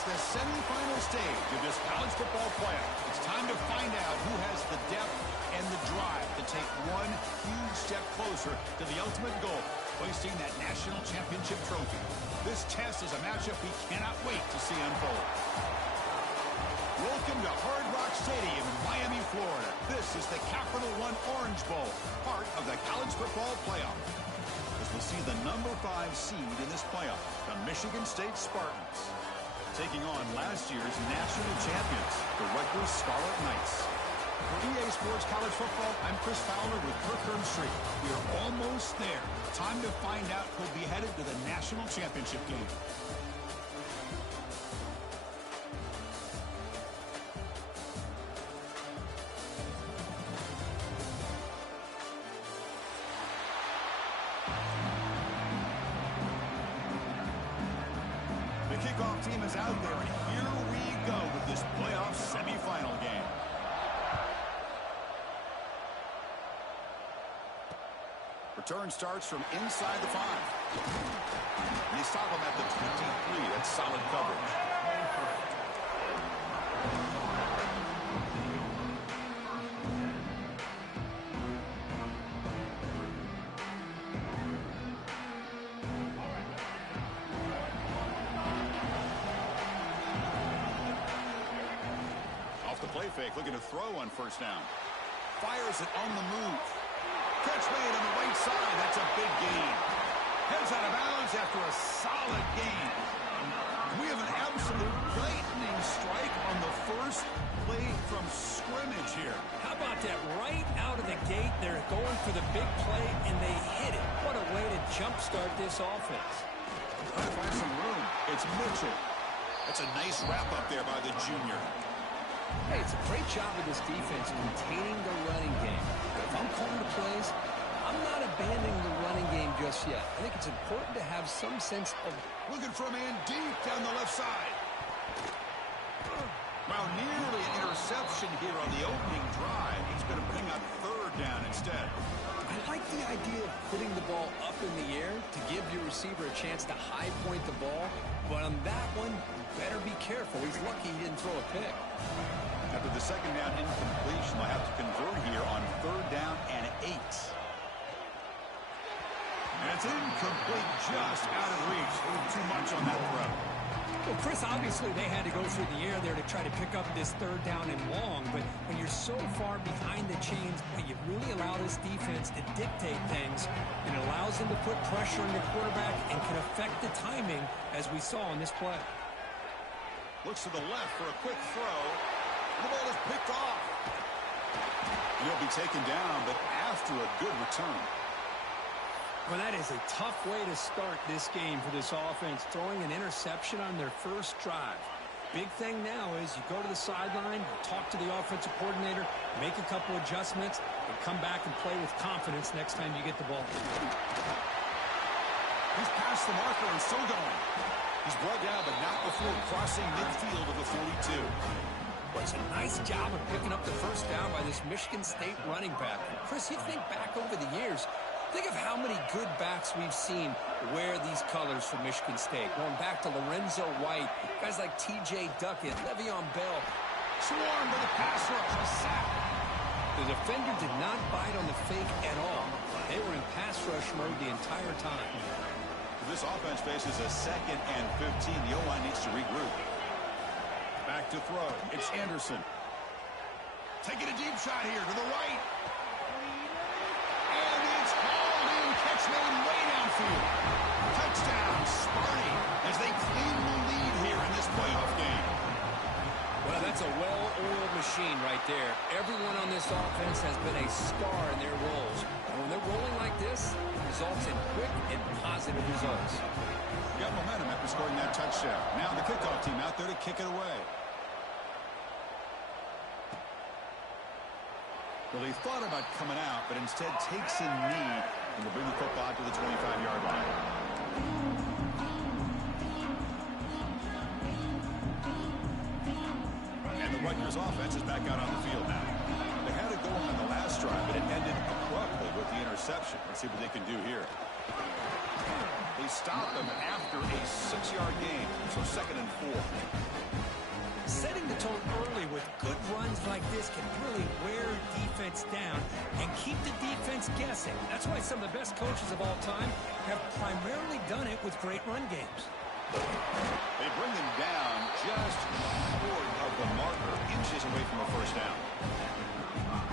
It's the semifinal stage of this college football playoff. It's time to find out who has the depth and the drive to take one huge step closer to the ultimate goal, hoisting that national championship trophy. This test is a matchup we cannot wait to see unfold. Welcome to Hard Rock Stadium in Miami, Florida. This is the Capital One Orange Bowl, part of the college football playoff. As we'll see the number 5 seed in this playoff, the Michigan State Spartans, taking on last year's national champions, the Rutgers Scarlet Knights. For EA Sports College Football, I'm Chris Fowler with Kirk Herbstreit. We are almost there. Time to find out who'll be headed to the national championship game. The kickoff team is out there, and here we go with this playoff semifinal game. Return starts from inside the 5. They stop him at the 23. That's solid coverage. Off the play fake, looking to throw on first down. Fires it on the move. Catch made on the right side. That's a big gain. Heads out of bounds after a solid gain. We have an absolute lightning strike on the first play from scrimmage here. How about that? Right out of the gate, they're going for the big play, and they hit it. What a way to jumpstart this offense. Trying to find some room. It's Mitchell. That's a nice wrap up there by the junior. Hey, it's a great job of this defense containing the running game. But if I'm calling the plays, I'm not abandoning the running game just yet. I think it's important to have some sense of... Looking for a man deep down the left side. Well, nearly an interception here on the opening drive. He's going to bring up third down instead. I like the idea of putting the ball up in the air to give your receiver a chance to high point the ball. But on that one, you better be careful. He's lucky he didn't throw a pick. After the second down incompletion, they'll have to convert here on third down and 8. And it's incomplete, just out of reach. A little too much on that throw. Well, Chris, obviously they had to go through the air there to try to pick up this third down and long, but when you're so far behind the chains, you really allow this defense to dictate things, and it allows them to put pressure on your quarterback and can affect the timing, as we saw on this play. Looks to the left for a quick throw. The ball is picked off. He'll be taken down, but after a good return. Well, that is a tough way to start this game for this offense, throwing an interception on their first drive. Big thing now is you go to the sideline, talk to the offensive coordinator, make a couple adjustments, and come back and play with confidence next time you get the ball. He's past the marker and still going. He's brought down, but not before crossing midfield of the 42. Well, it's a nice job of picking up the first down by this Michigan State running back. Chris, you think back over the years, think of how many good backs we've seen wear these colors for Michigan State. Going back to Lorenzo White, guys like T.J. Duckett, Le'Veon Bell. Swarmed with a pass rush, a sack. The defender did not bite on the fake at all. They were in pass rush mode the entire time. This offense faces a 2nd and 15. The O-line needs to regroup. Back to throw. It's Anderson. Taking a deep shot here to the right. And it's hauled in. Catch made way downfield. Touchdown, Sparty, as they claim the lead here in this playoff game. Well, that's a well-oiled machine right there. Everyone on this offense has been a star in their roles. And when they're rolling like this, it results in quick and positive results. Got momentum after scoring that touchdown. Now the kickoff team out there to kick it away. Well, he thought about coming out, but instead takes a knee and will bring the football to the 25-yard line. And the Rutgers offense is back out on the field now. They had it going on the last drive, but it ended abruptly with the interception. Let's see what they can do here. They stopped them after a 6-yard gain, so 2nd and 4. Setting the tone early with good runs like this can really wear defense down and keep the defense guessing. That's why some of the best coaches of all time have primarily done it with great run games. They bring him down just short of the marker, inches away from a first down.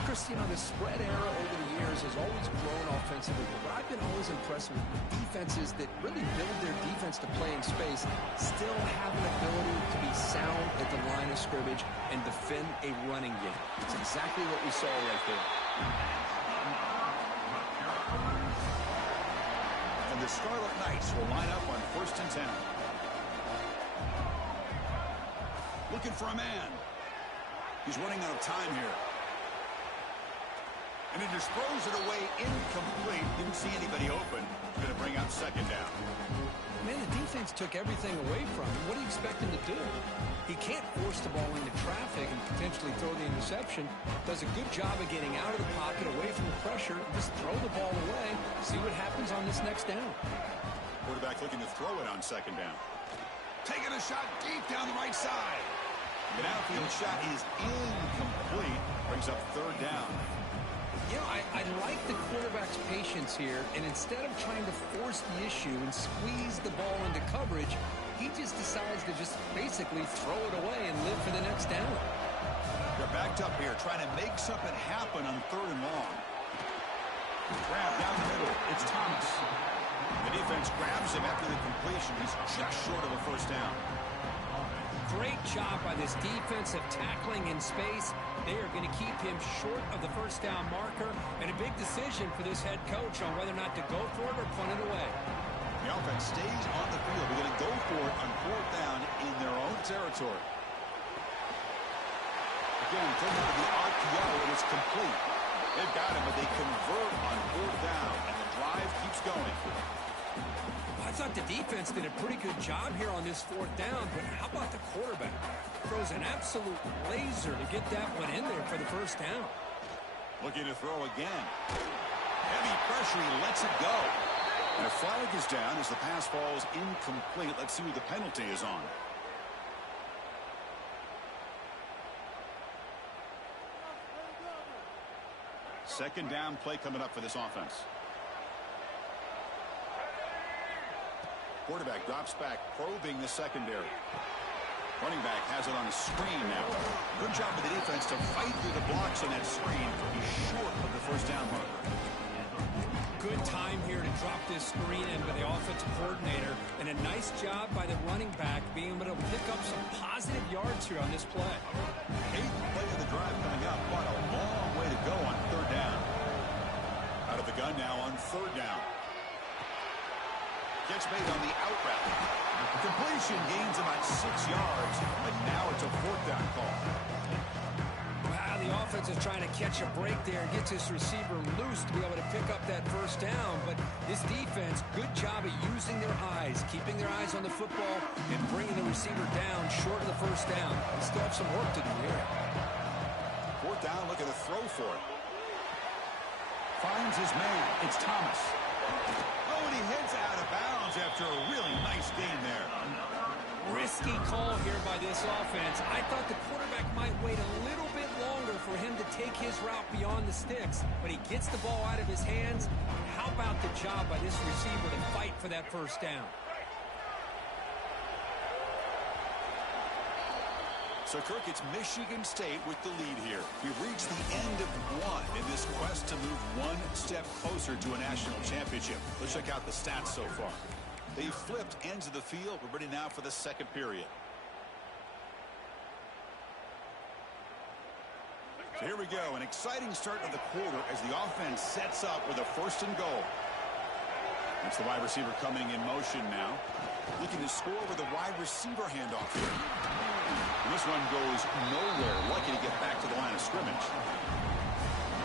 Chris, you know, the spread era over the years has always grown offensively, but I've been always impressed with defenses that really build their defense to play in space, still have an ability to be sound at the line of scrimmage and defend a running game. It's exactly what we saw right there. And the Scarlet Knights will line up on 1st and 10. Looking for a man. He's running out of time here. And he just throws it away incomplete. Didn't see anybody open. He's going to bring out 2nd down. Man, the defense took everything away from him. What do you expect him to do? He can't force the ball into traffic and potentially throw the interception. Does a good job of getting out of the pocket, away from the pressure. Just throw the ball away. See what happens on this next down. Quarterback looking to throw it on 2nd down. Taking a shot deep down the right side. The downfield shot is incomplete. Brings up 3rd down. You know, I like the quarterback's patience here, and instead of trying to force the issue and squeeze the ball into coverage, he just decides to just basically throw it away and live for the next down. They're backed up here, trying to make something happen on 3rd and long. Grab down the middle. It's Thomas. The defense grabs him after the completion. He's just short of a first down. Great job by this defense of tackling in space. They are going to keep him short of the first down marker, and a big decision for this head coach on whether or not to go for it or punt it away. The offense stays on the field. They're going to go for it on 4th down in their own territory. Again, thrown out of the RPO, and it's complete. They've got him, but they convert on 4th down, and the drive keeps going. I thought the defense did a pretty good job here on this 4th down, but how about the quarterback? Throws an absolute laser to get that one in there for the first down. Looking to throw again. Heavy pressure, he lets it go. And a flag is down as the pass falls incomplete. Let's see who the penalty is on. Second down play coming up for this offense. Quarterback drops back, probing the secondary. Running back has it on a screen now. Good job of the defense to fight through the blocks on that screen. He's short of the first down marker. Good time here to drop this screen in by the offensive coordinator, and a nice job by the running back being able to pick up some positive yards here on this play. 8th play of the drive coming up, but a long way to go on 3rd down. Out of the gun now on 3rd down. Gets made on the out route. Completion gains about 6 yards, but now it's a 4th down call. Wow, the offense is trying to catch a break there and gets this receiver loose to be able to pick up that first down. But this defense, good job at using their eyes, keeping their eyes on the football, and bringing the receiver down short of the first down. They still have some work to do here. 4th down, looking to throw for it. Finds his man. It's Thomas. Oh, and he heads out of bounds after a really nice gain there. Risky call here by this offense. I thought the quarterback might wait a little bit longer for him to take his route beyond the sticks, but he gets the ball out of his hands. How about the job by this receiver to fight for that first down? So, Kirk, it's Michigan State with the lead here. We've reached the end of one in this quest to move one step closer to a national championship. Let's check out the stats so far. They've flipped ends of the field. We're ready now for the second period. So here we go. An exciting start of the quarter as the offense sets up with a 1st and goal. It's the wide receiver coming in motion now. Looking to score with a wide receiver handoff here. And this one goes nowhere. Lucky to get back to the line of scrimmage.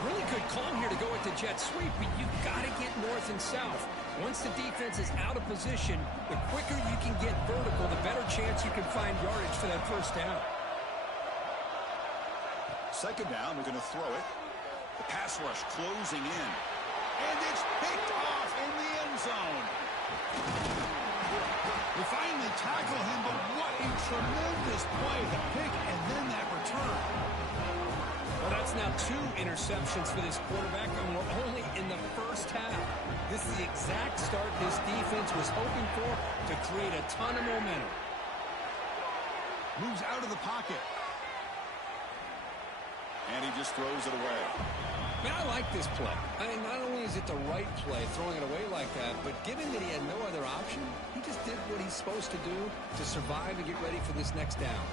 Really good call here to go with the jet sweep, but you've got to get north and south. Once the defense is out of position, the quicker you can get vertical, the better chance you can find yardage for that first down. 2nd down, we're going to throw it. The pass rush closing in. And it's picked off in the end zone. tremendous play, the pick, and then that return. Well, that's now 2 interceptions for this quarterback, and we're only in the first half. This is the exact start this defense was hoping for to create a ton of momentum. Moves out of the pocket. And he just throws it away. Man, I like this play. I mean, not only is it the right play, throwing it away like that, but given that he had no other option, he just did what he's supposed to do to survive and get ready for this next down.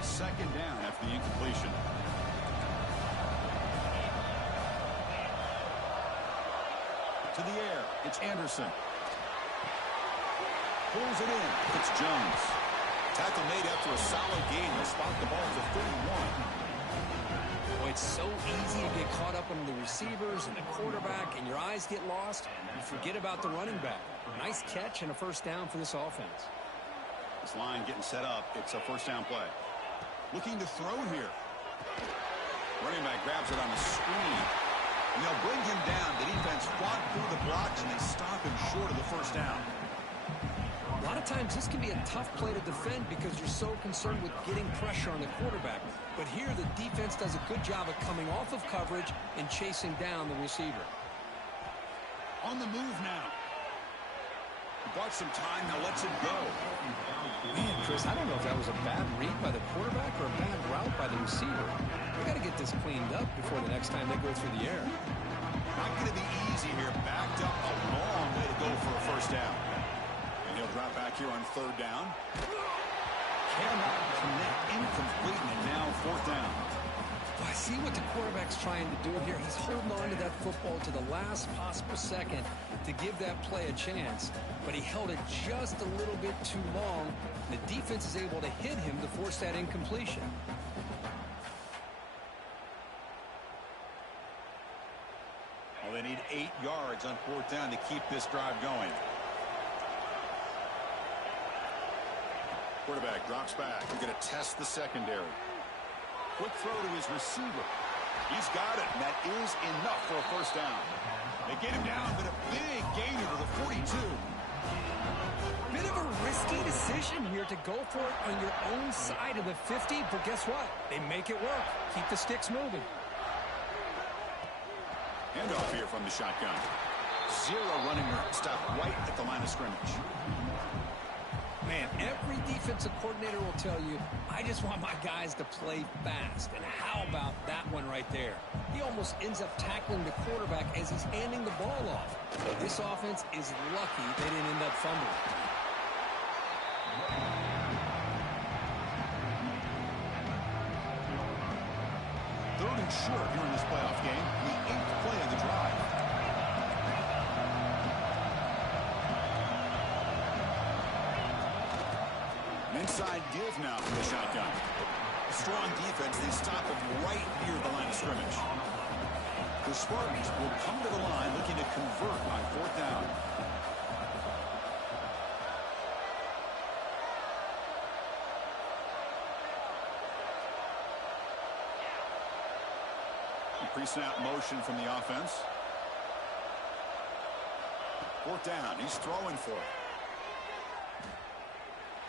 Second down after the incompletion. To the air. It's Anderson. Pulls it in. It's Jones. Tackle made after a solid gain. They'll spot the ball for 31. Boy, it's so easy to get caught up on the receivers and the quarterback, and your eyes get lost. You forget about the running back. Nice catch and a first down for this offense. This line getting set up. It's a first down play. Looking to throw here. Running back grabs it on the screen. And they'll bring him down. The defense fought through the blocks, and they stop him short of the first down. A lot of times this can be a tough play to defend because you're so concerned with getting pressure on the quarterback. But here the defense does a good job of coming off of coverage and chasing down the receiver. On the move now. He bought some time, now lets it go. Man, Chris, I don't know if that was a bad read by the quarterback or a bad route by the receiver. We got to get this cleaned up before the next time they go through the air. Not going to be easy here. Backed up a long way to go for a first down. And he'll drop back here on third down. Cannot connect, incomplete, and now fourth down. Well, I see what the quarterback's trying to do here. He's holding on to that football to the last possible second to give that play a chance. But he held it just a little bit too long. The defense is able to hit him to force that incompletion. Well, they need 8 yards on fourth down to keep this drive going. Quarterback drops back. We're going to test the secondary. Quick throw to his receiver. He's got it, and that is enough for a first down. They get him down, but a big gainer to the 42. Bit of a risky decision here to go for it on your own side of the 50, but guess what? They make it work. Keep the sticks moving. Handoff here from the shotgun. 0 running room. Stop right at the line of scrimmage. Man, every defensive coordinator will tell you, I just want my guys to play fast. And how about that one right there? He almost ends up tackling the quarterback as he's handing the ball off. This offense is lucky they didn't end up fumbling. Third and short here in this playoff game. The 8th play of the drive. Inside give now from the shotgun. Strong defense. They stop him right near the line of scrimmage. The Spartans will come to the line looking to convert on fourth down. Pre-snap motion from the offense. Fourth down. He's throwing for it.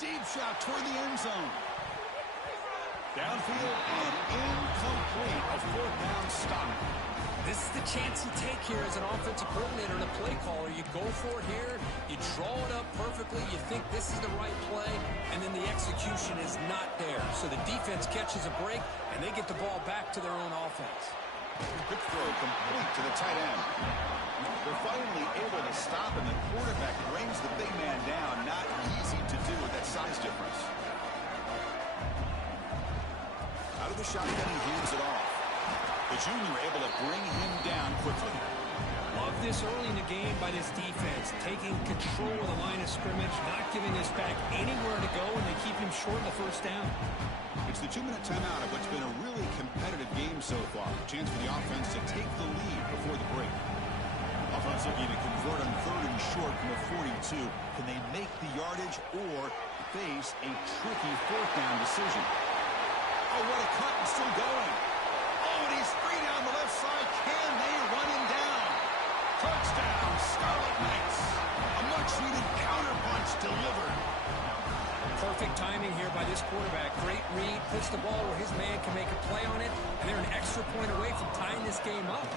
Deep shot toward the end zone. Downfield and incomplete. A fourth down stop. This is the chance you take here as an offensive coordinator and a play caller. You go for it here. You draw it up perfectly. You think this is the right play, and then the execution is not there. So the defense catches a break, and they get the ball back to their own offense. Quick throw complete to the tight end. They're finally able to stop, and the quarterback brings the big man down. Not easy to do with that size difference. Out of the shotgun, he hands it off. The junior able to bring him down quickly. Love this early in the game by this defense, taking control of the line of scrimmage, not giving us back anywhere to go, and they keep him short of the first down. It's the 2-minute timeout of what's been a really competitive game so far. Chance for the offense to take the lead before the break. Offense looking to convert on third and short from the 42. Can they make the yardage or face a tricky fourth down decision? Oh, what a cut, and still going. Oh, and he's free down the left side. Can they run him down? Touchdown, Scarlet Knights. A Pass delivered. Perfect timing here by this quarterback. Great read, puts the ball where his man can make a play on it, and they're an extra point away from tying this game up.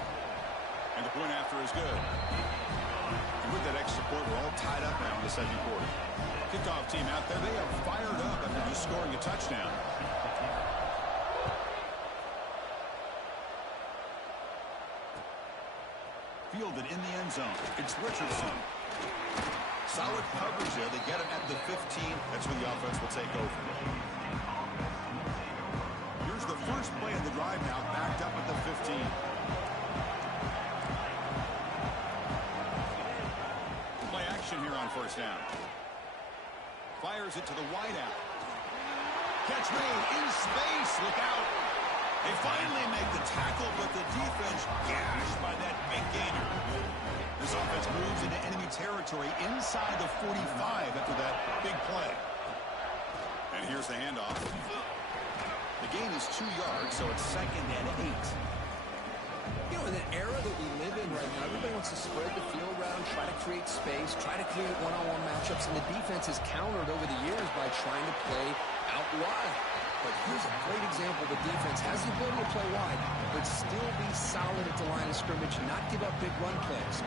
And the point after is good. And with that extra point, we're all tied up now in the second quarter. Kickoff team out there, they are fired up after just scoring a touchdown. Fielded in the end zone. It's Richardson. Solid coverage there. They get him at the 15. That's where the offense will take over. Here's the first play of the drive now, backed up at the 15. Play action here on first down. Fires it to the wideout. Catch made in space. Look out. They finally make the tackle, but the defense gashed by that big gainer. This offense moves into enemy territory inside the 45 after that big play. And here's the handoff. The gain is 2 yards, so it's 2nd and 8. You know, in the era that we live in right now, everybody wants to spread the field around, try to create space, try to create one-on-one matchups, and the defense has countered over the years by trying to play out wide. But here's a great example. The defense has the ability to play wide, but still be solid at the line of scrimmage, not give up big run plays.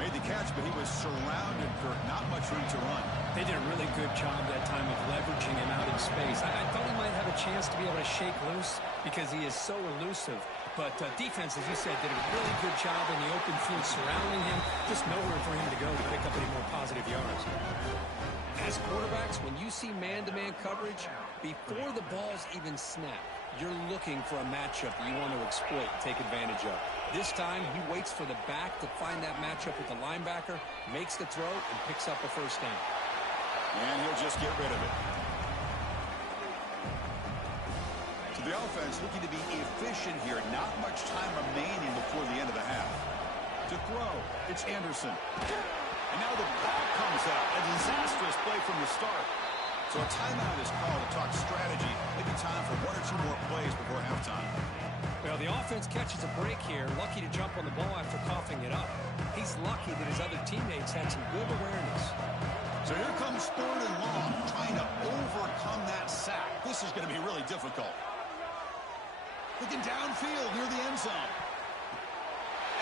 Made the catch, but he was surrounded for not much room to run. They did a really good job that time of leveraging him out in space. I thought he might have a chance to be able to shake loose because he is so elusive. But defense, as you said, did a really good job in the open field surrounding him. Just nowhere for him to go to pick up any more positive yards. As quarterbacks, when you see man-to-man coverage, before the ball's even snapped, you're looking for a matchup that you want to exploit, take advantage of. This time, he waits for the back to find that matchup with the linebacker, makes the throw, and picks up a first down. And he'll just get rid of it. So the offense looking to be efficient here. Not much time remaining before the end of the half. To throw, it's Anderson. And now the ball comes out. A disastrous play from the start. So a timeout is called to talk strategy. Maybe time for 1 or 2 more plays before halftime. Well, the offense catches a break here. Lucky to jump on the ball after coughing it up. He's lucky that his other teammates had some good awareness. So here comes 3rd and long, trying to overcome that sack. This is going to be really difficult. Looking downfield near the end zone.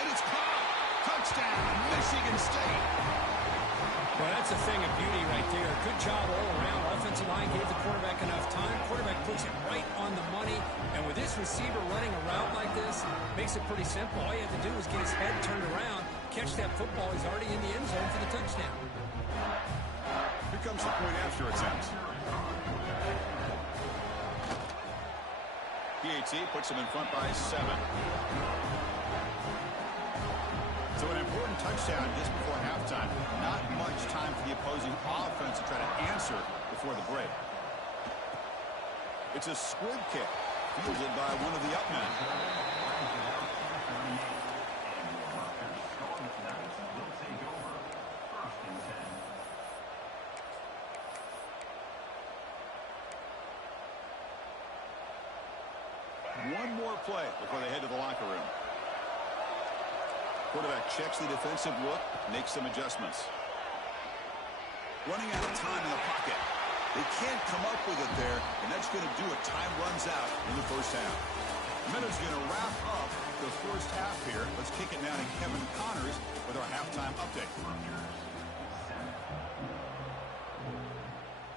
And it's caught. Touchdown, Michigan State. Well, that's a thing of beauty right there. Good job all around. Offensive line gave the quarterback enough time. Quarterback puts it right on the money. And with this receiver running a route like this, makes it pretty simple. All you have to do is get his head turned around, catch that football. He's already in the end zone for the touchdown. Here comes the point after attempt. PAT puts him in front by 7. So an important touchdown just before halftime. Not much time for the opposing offense to try to answer before the break. It's a squib kick, fielded by one of the up men. One more play before they head to the locker room. Quarterback checks the defensive look, makes some adjustments. Running out of time in the pocket. They can't come up with it there, and that's going to do it. Time runs out in the first half. Minutes going to wrap up the first half here. Let's kick it now to Kevin Connors with our halftime update.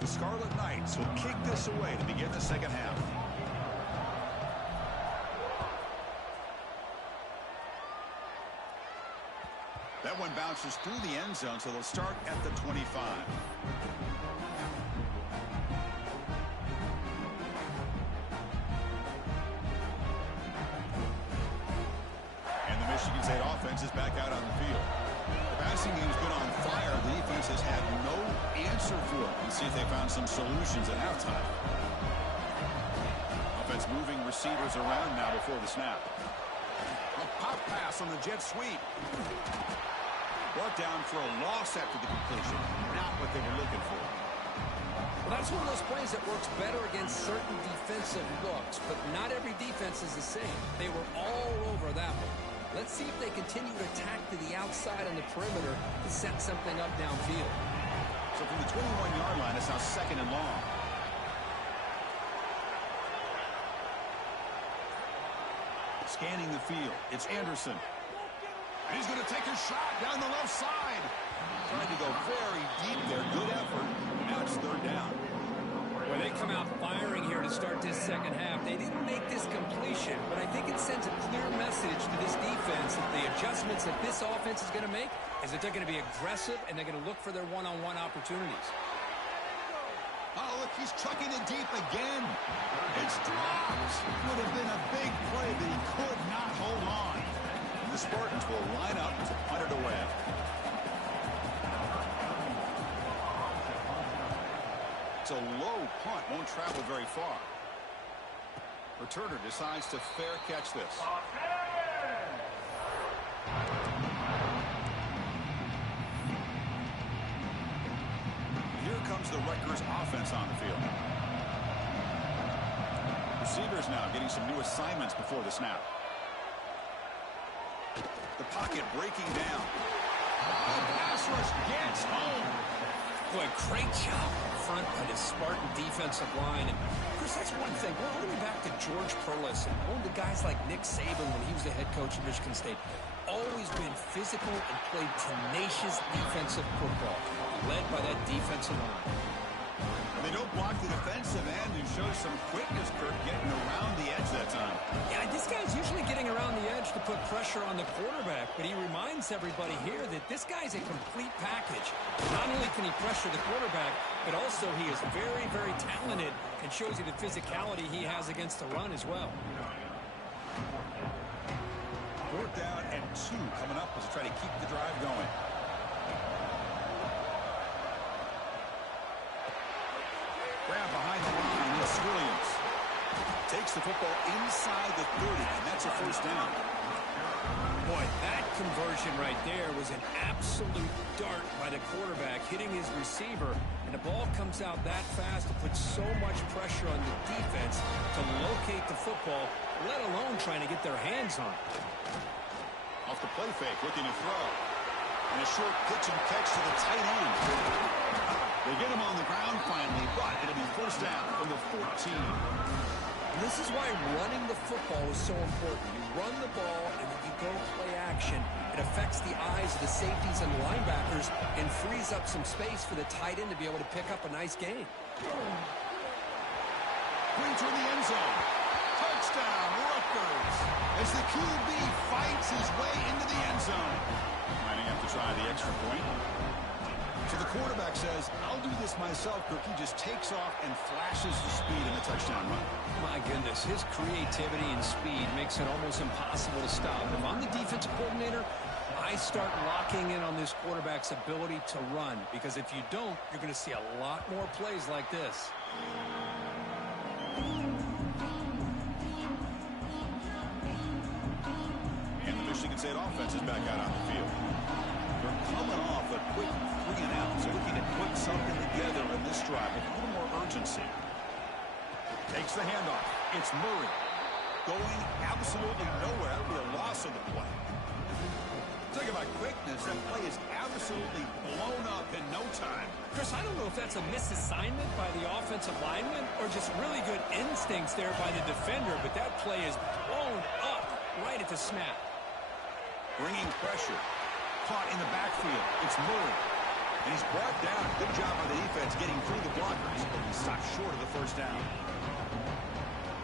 The Scarlet Knights will kick this away to begin the second half. That one bounces through the end zone, so they'll start at the 25. And the Michigan State offense is back out on the field. The passing game's been on fire. The defense has had no answer for it. Let's see if they found some solutions at halftime. Offense moving receivers around now before the snap. A pop pass on the jet sweep. Brought down for a loss after the completion. Not what they were looking for. Well, that's one of those plays that works better against certain defensive looks, but not every defense is the same. They were all over that one. Let's see if they continue to attack to the outside on the perimeter to set something up downfield. So from the 21-yard line, it's now 2nd and long. Scanning the field, it's Anderson. And he's going to take a shot down the left side. Trying to go very deep there. Good effort. Now it's 3rd down. Well, they come out firing here to start this second half. They didn't make this completion, but I think it sends a clear message to this defense that the adjustments that this offense is going to make is that they're going to be aggressive and they're going to look for their one-on-one opportunities. Oh, look, he's chucking it deep again. It's dropped. Would have been a big play, but he could not hold on. And the Spartans will line up to punt it away. It's a low punt, won't travel very far. Returner decides to fair catch this. Here comes the Rutgers offense on the field. Receivers now getting some new assignments before the snap. The pocket breaking down. The pass rush gets home. Boy, great job up front by the Spartan defensive line. And, Chris, that's one thing. We're all the way back to George Perlis and all the guys like Nick Saban when he was the head coach of Michigan State. Always been physical and played tenacious defensive football, led by that defensive line. They don't block the defensive end and show some quickness, Kirk, getting around the edge that time. Yeah, this guy's usually getting around the edge to put pressure on the quarterback, but he reminds everybody here that this guy's a complete package. Not only can he pressure the quarterback, but also he is very, very talented and shows you the physicality he has against the run as well. 4th down and 2 coming up as they try to keep the drive going. Grab behind the line is Williams. Takes the football inside the 30, and that's a 1st down. Boy, that conversion right there was an absolute dart by the quarterback, hitting his receiver, and the ball comes out that fast to put so much pressure on the defense to locate the football, let alone trying to get their hands on it. Off the play fake, looking to throw. And a short pitch and catch to the tight end. They get him on the ground finally, but it'll be 1st down from the 14. This is why running the football is so important. You run the ball, and then you go play action. It affects the eyes of the safeties and the linebackers and frees up some space for the tight end to be able to pick up a nice gain. Brings to the end zone. Touchdown, Rutgers. As the QB fights his way into the end zone. Might have to try the extra point. So the quarterback says, I'll do this myself. He just takes off and flashes the speed in the touchdown run. My goodness, his creativity and speed makes it almost impossible to stop. If I'm the defensive coordinator, I start locking in on this quarterback's ability to run, because if you don't, you're going to see a lot more plays like this. And the Michigan State offense is back out on the field. They're coming off a quick 3 and out, so looking to put something together in this drive with a little more urgency. Takes the handoff. It's Murray. Going absolutely nowhere. That would be a loss of the play. Talk about quickness. That play is absolutely blown up in no time. Chris, I don't know if that's a misassignment by the offensive lineman or just really good instincts there by the defender, but that play is blown up right at the snap. Bringing pressure. Caught in the backfield. It's Murray. And he's brought down. Good job by the defense getting through the blockers, but he stopped short of the 1st down.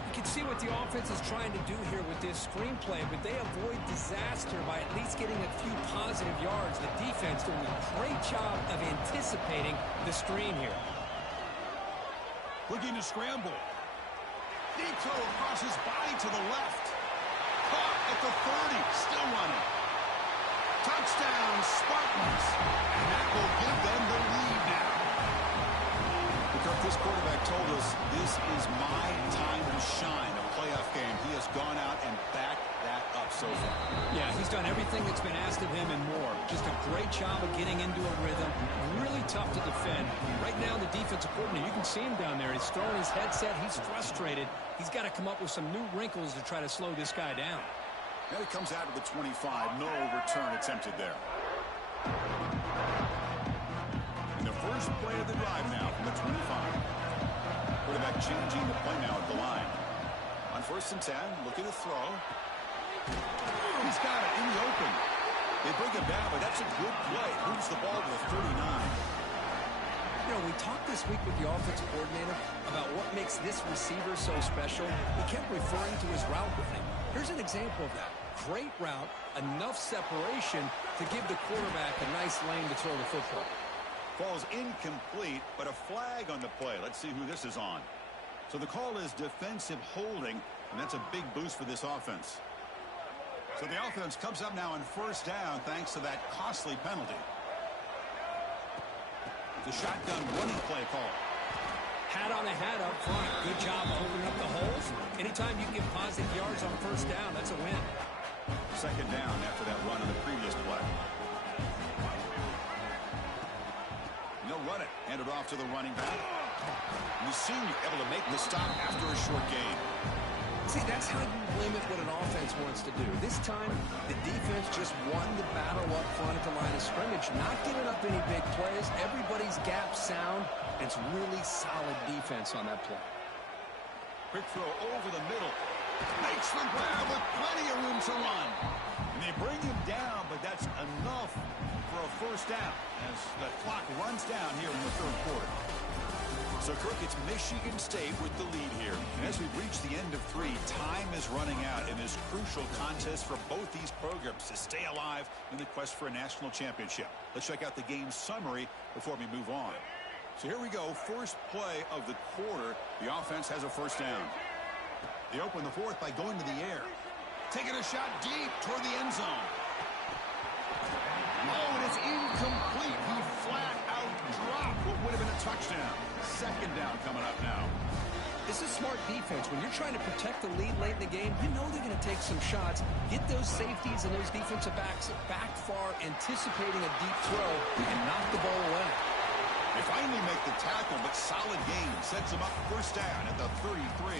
You can see what the offense is trying to do here with this screenplay, but they avoid disaster by at least getting a few positive yards. The defense doing a great job of anticipating the screen here. Looking to scramble. Deep throw across his body to the left. Caught at the 30. Still running. Touchdown, Spartans. And that will give them the lead now. Because this quarterback told us this is my time to shine. A playoff game. He has gone out and backed that up so far. Yeah, he's done everything that's been asked of him and more. Just a great job of getting into a rhythm. Really tough to defend. Right now, the defensive coordinator, you can see him down there. He's throwing his headset. He's frustrated. He's got to come up with some new wrinkles to try to slow this guy down. Now he comes out of the 25. No return attempted there. And the First play of the drive now from the 25. Quarterback changing the play now at the line. On 1st and 10, looking to throw. He's got it in the open. They bring him down, but that's a good play. Moves the ball to the 39. You know, we talked this week with the offensive coordinator about what makes this receiver so special. He kept referring to his route running. Here's an example of that. Great route, enough separation to give the quarterback a nice lane to throw the football. Ball's incomplete, but a flag on the play. Let's see who this is on. So the call is defensive holding, and that's a big boost for this offense. So the offense comes up now on 1st down thanks to that costly penalty. The shotgun running play call. Hat on a hat up front. Good job of opening up the holes. Anytime you get positive yards on 1st down, that's a win. 2nd down after that run on the previous play. He'll run it. Hand it off to the running back. And the senior able to make the stop after a short gain. See, that's how you limit what an offense wants to do. This time, the defense just won the battle up front at the line of scrimmage, not giving up any big plays. Everybody's gap sound. It's really solid defense on that play. Quick throw over the middle. Makes the grab with plenty of room to run. And they bring him down, but that's enough for a 1st down as the clock runs down here in the 3rd quarter. So, Kirk, it's Michigan State with the lead here. And as we reach the end of 3, time is running out in this crucial contest for both these programs to stay alive in the quest for a national championship. Let's check out the game summary before we move on. So here we go. First play of the quarter. The offense has a 1st down. They open the 4th by going to the air. Taking a shot deep toward the end zone. Oh, and it's incomplete. He flat out dropped what would have been a touchdown. 2nd down coming up now. This is smart defense. When you're trying to protect the lead late in the game, you know they're going to take some shots, get those safeties and those defensive backs back far, anticipating a deep throw, and knock the ball away. They finally make the tackle, but solid gain sets them up 1st down at the 33.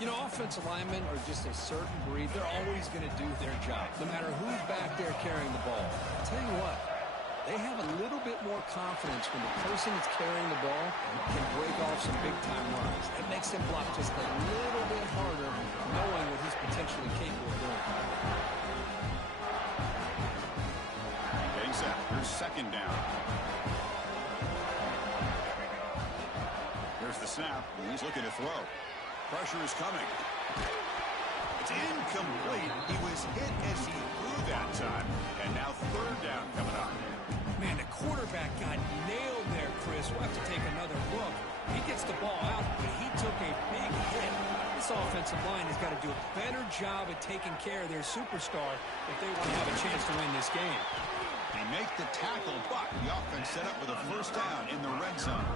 You know, offensive linemen are just a certain breed. They're always going to do their job, no matter who's back there carrying the ball. I'll tell you what, they have a little bit more confidence when the person that's carrying the ball can break off some big-time runs. It makes them block just a little bit harder, knowing what he's potentially capable of doing. Getting set. Here's 2nd down. Here's the snap. He's looking to throw. Pressure is coming. It's incomplete. He was hit as he threw that time. And now 3rd down coming up. Man, the quarterback got nailed there, Chris. We'll have to take another look. He gets the ball out, but he took a big hit. This offensive line has got to do a better job at taking care of their superstar if they want to have a chance to win this game. They make the tackle, but the offense set up with a 1st down in the red zone.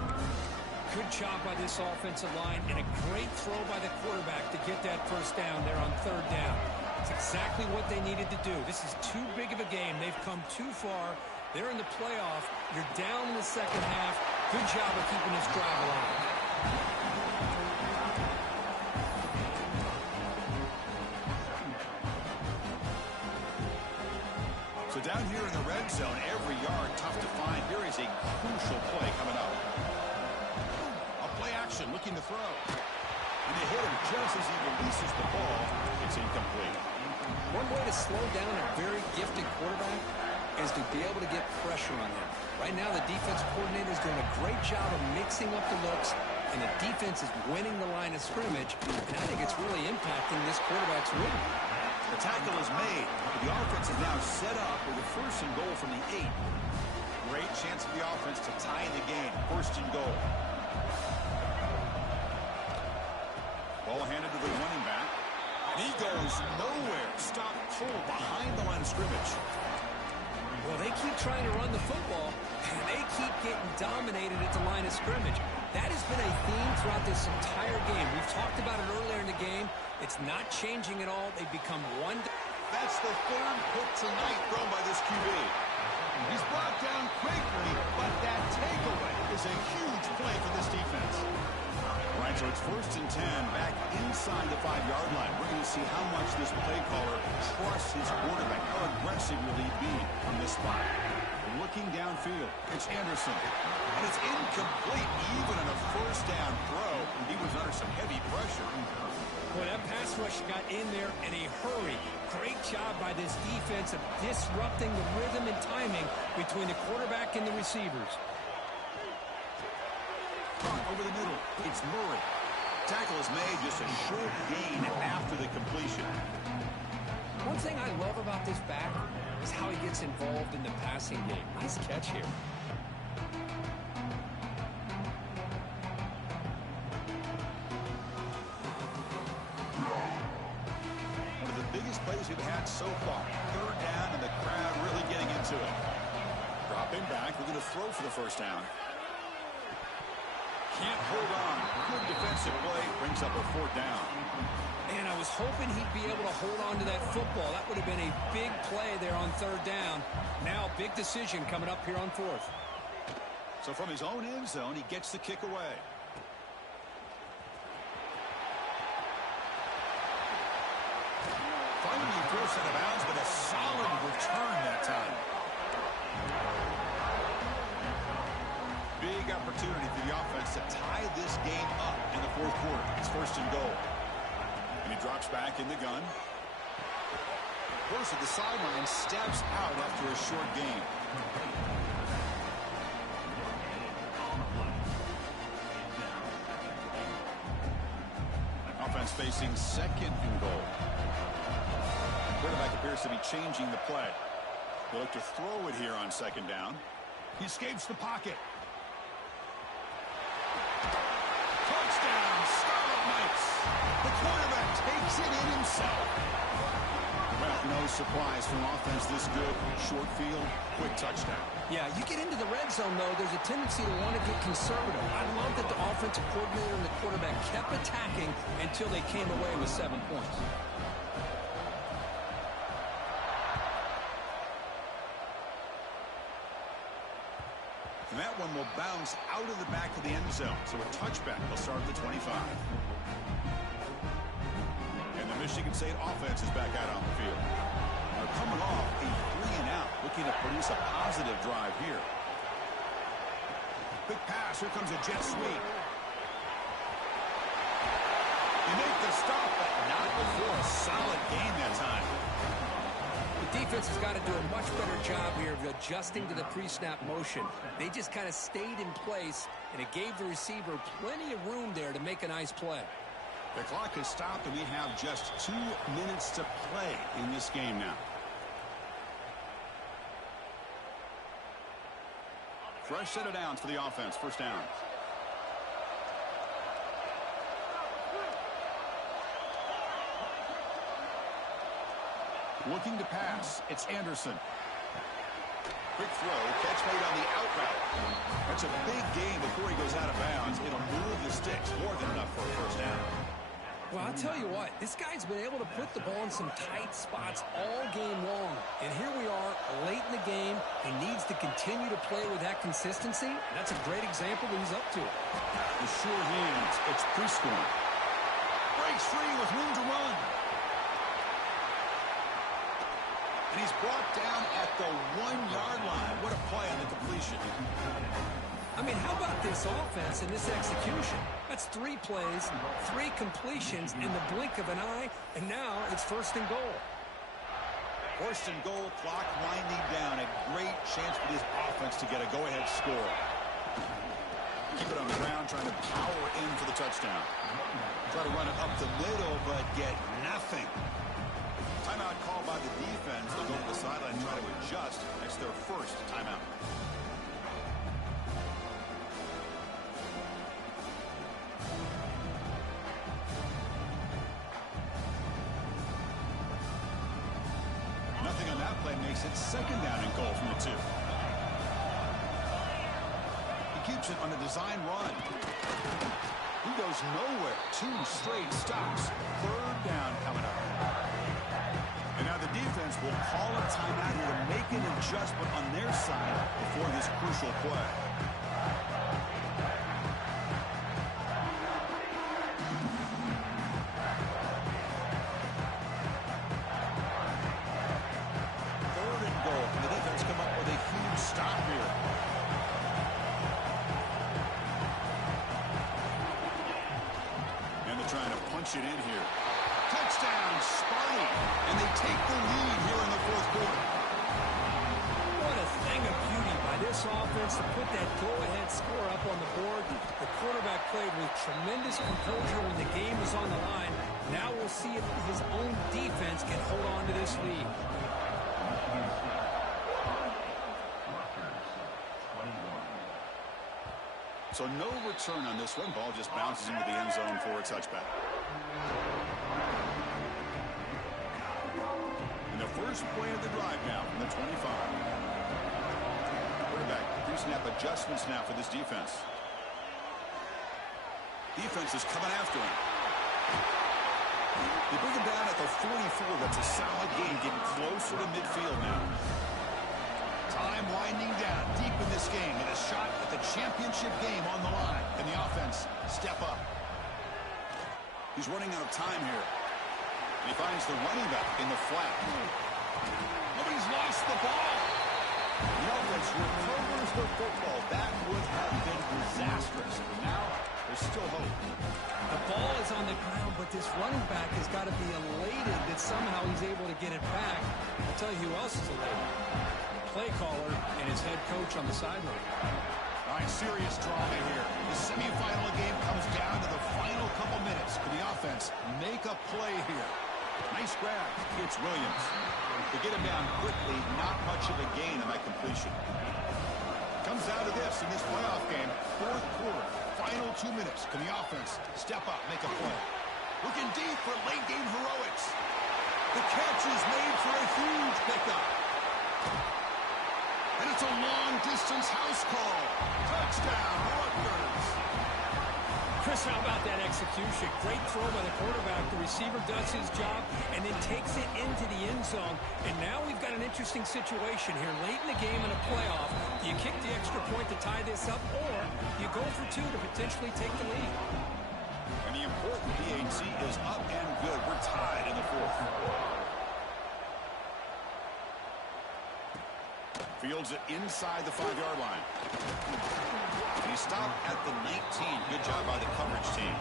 Good job by this offensive line and a great throw by the quarterback to get that 1st down there on 3rd down. It's exactly what they needed to do. This is too big of a game. They've come too far. They're in the playoff. You're down in the 2nd half. Good job of keeping this drive alive. So down here in the red zone, every yard tough to find. Here is a crucial play coming up. Action, looking to throw. And they hit him just as he releases the ball. It's incomplete. One way to slow down a very gifted quarterback is to be able to get pressure on him. Right now, the defense coordinator is doing a great job of mixing up the looks, and the defense is winning the line of scrimmage, and I think it's really impacting this quarterback's rhythm. The tackle is made. The offense is now set up with a 1st and goal from the 8. Great chance for the offense to tie the game. 1st and goal. Ball handed to the running back. And he goes nowhere. Stopped cold behind the line of scrimmage. Well, they keep trying to run the football, and they keep getting dominated at the line of scrimmage. That has been a theme throughout this entire game. We've talked about it earlier in the game. It's not changing at all. They've become one. That's the 3rd pick tonight thrown by this QB. He's brought down quickly, but that takeaway is a huge play for this defense. All right, so it's 1st and 10 back inside the 5-yard line. We're going to see how much this play caller trusts his quarterback. How aggressive will he be from this spot? Look looking downfield. It's Anderson. And it's incomplete. Even on a first down throw, he was under some heavy pressure. Boy, that pass rush got in there in a hurry. Great job by this defense of disrupting the rhythm and timing between the quarterback and the receivers. Over the middle, it's Murray. Tackle is made, just a short gain after the completion. One thing I love about this back is how he gets involved in the passing game. Nice catch here. One of the biggest plays we've had so far. Third down, and the crowd really getting into it. Dropping back, looking to throw for the first down. Can't hold on. Good defensive play. Brings up a fourth down. And I was hoping he'd be able to hold on to that football. That would have been a big play there on third down. Now, big decision coming up here on fourth. So from his own end zone, he gets the kick away. Finally forced out of bounds, but a solid return that time. Big opportunity for the offense to tie this game up in the fourth quarter. It's first and goal. And he drops back in the gun. First at the sideline, steps out after a short gain. Offense facing second and goal. Quarterback appears to be changing the play. They look to throw it here on second down. He escapes the pocket. Touchdown, Scarlet Knights. The quarterback takes it in himself. Well, no surprise from offense this good. Short field, quick touchdown. Yeah, you get into the red zone, though, there's a tendency to want to get conservative. I love that the offensive coordinator and the quarterback kept attacking until they came away with 7 points. And that one will bounce out of the back of the end zone. So a touchback will start at the 25. And the Michigan State offense is back out on the field. They're coming off a 3-and-out, looking to produce a positive drive here. Big pass. Here comes a jet sweep. You make the stop, but not before a solid gain that time. The defense has got to do a much better job here of adjusting to the pre-snap motion. They just kind of stayed in place, and it gave the receiver plenty of room there to make a nice play. The clock has stopped, and we have just 2 minutes to play in this game now. Fresh set of downs for the offense. First down. Looking to pass. It's Anderson. Quick throw. Catch made on the out route. That's a big gain before he goes out of bounds. It'll move the sticks. More than enough for a first down. Well, I'll tell you what, this guy's been able to put the ball in some tight spots all game long. And here we are, late in the game. He needs to continue to play with that consistency. That's a great example that he's up to. The sure hands. It's Prescorn. Breaks free with room to run. And he's brought down at the 1-yard line. What a play on the completion. I mean, how about this offense and this execution? That's 3 plays, 3 completions in the blink of an eye, and now it's first and goal. First and goal, clock winding down. A great chance for this offense to get a go-ahead score. Keep it on the ground, trying to power in for the touchdown. Try to run it up the middle, but get nothing. Timeout called by the defense. They'll go to the sideline and try to adjust. That's their first timeout. Nothing on that play makes it second down and goal from the 2. He keeps it on a design run. He goes nowhere. 2 straight stops. Third down coming up. And now the defense will call a timeout here to make an adjustment on their side before this crucial play. Third and goal. And the defense come up with a huge stop here punch it in here. Touchdown, Sparty. And they take the lead here in the fourth quarter. What a thing of beauty by this offense to put that go-ahead score up on the board. The quarterback played with tremendous composure when the game was on the line. Now we'll see if his own defense can hold on to this lead. So no return on this one. Ball just bounces into the end zone for a touchback. And the first play of the drive now from the 25. Quarterback pre-snap adjustments now for this defense. Defense is coming after him. They bring him down at the 44. That's a solid gain, getting closer to midfield now. Time winding down deep in this game, and a shot at the championship game on the line. And the offense step up. He's running out of time here. And he finds the running back in the flat. But he's lost the ball. The offense recovers the football. That would have been disastrous. Now there's still hope. The ball is on the ground, but this running back has got to be elated that somehow he's able to get it back. I'll tell you who else is elated. Play caller and his head coach on the sideline. All right, serious drama here. The semifinal game comes down to the final couple minutes. Can the offense make a play here? Nice grab. It's Williams. To get him down quickly, not much of a gain on that completion. Comes down to this in this playoff game. Fourth quarter, final 2 minutes. Can the offense step up, make a play? Looking deep for late game heroics. The catch is made for a huge pickup. And it's a long-distance house call. Touchdown, Rutgers. Chris, how about that execution? Great throw by the quarterback. The receiver does his job and then takes it into the end zone. And now we've got an interesting situation here. Late in the game in a playoff, do you kick the extra point to tie this up, or you go for two to potentially take the lead? And the important PAT is up and good. We're tied in the fourth. Fields it inside the 5-yard line. And he stopped at the 19. Good job by the coverage team.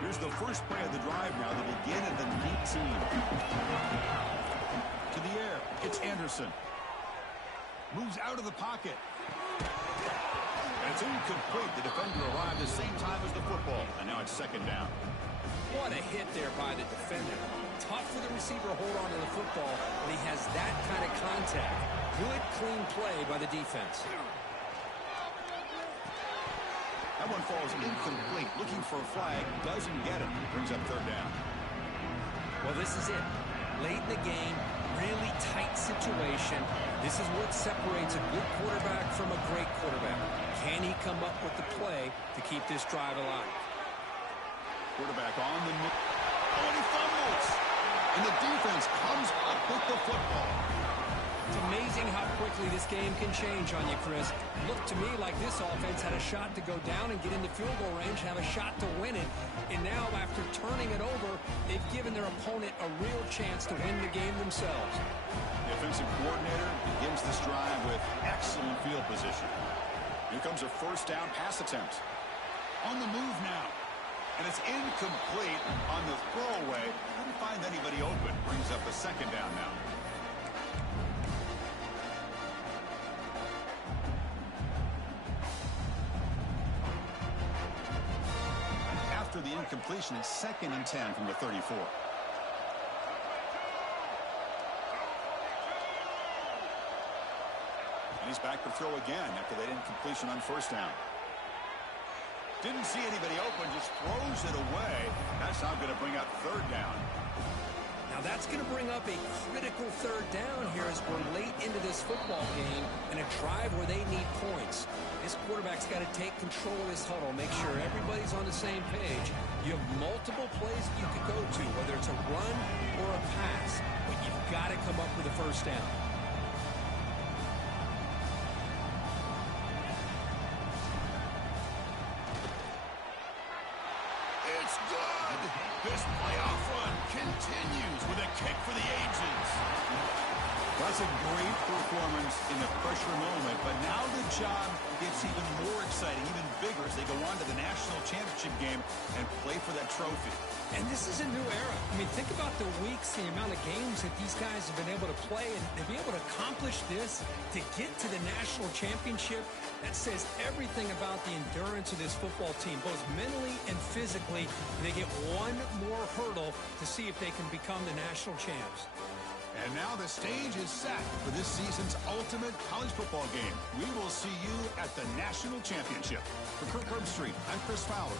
Here's the first play of the drive now. They begin at the 19. To the air. It's Anderson. Moves out of the pocket. And it's incomplete. The defender arrived the same time as the football. And now it's second down. What a hit there by the defender. Tough for the receiver to hold on to the football when he has that kind of contact. Good, clean play by the defense. That one falls incomplete. Looking for a flag. Doesn't get it. Brings up third down. Well, this is it. Late in the game, really tight situation. This is what separates a good quarterback from a great quarterback. Can he come up with the play to keep this drive alive? Quarterback on the move. Oh, and he fumbles. And the defense comes up with the football. It's amazing how quickly this game can change on you, Chris. Looked to me like this offense had a shot to go down and get into field goal range, have a shot to win it. And now, after turning it over, they've given their opponent a real chance to win the game themselves. The offensive coordinator begins this drive with excellent field position. Here comes a first down pass attempt. On the move now. And it's incomplete on the throwaway. Couldn't find anybody open. Brings up a second down now. After the incompletion, it's 2nd and 10 from the 34. And he's back to throw again after that incompletion on first down. Didn't see anybody open, just throws it away. That's now going to bring up third down. Now that's going to bring up a critical third down here as we're late into this football game in a drive where they need points. This quarterback's got to take control of this huddle, make sure everybody's on the same page. You have multiple plays you could go to, whether it's a run or a pass, but you've got to come up with a first down. good. This playoff run continues with a kick for the ages. That's a great performance in a pressure moment, but now the job gets even more exciting, even bigger as they go on to the national championship game and play for that trophy. And this is a new era. I mean, think about the weeks, the amount of games that these guys have been able to play, and to be able to accomplish this, to get to the national championship, that says everything about the endurance of this football team, both mentally and physically. They get one more hurdle to see if they can become the national champs. And now the stage is set for this season's ultimate college football game. We will see you at the national championship. For Kirk Herbstreit, I'm Chris Fowler.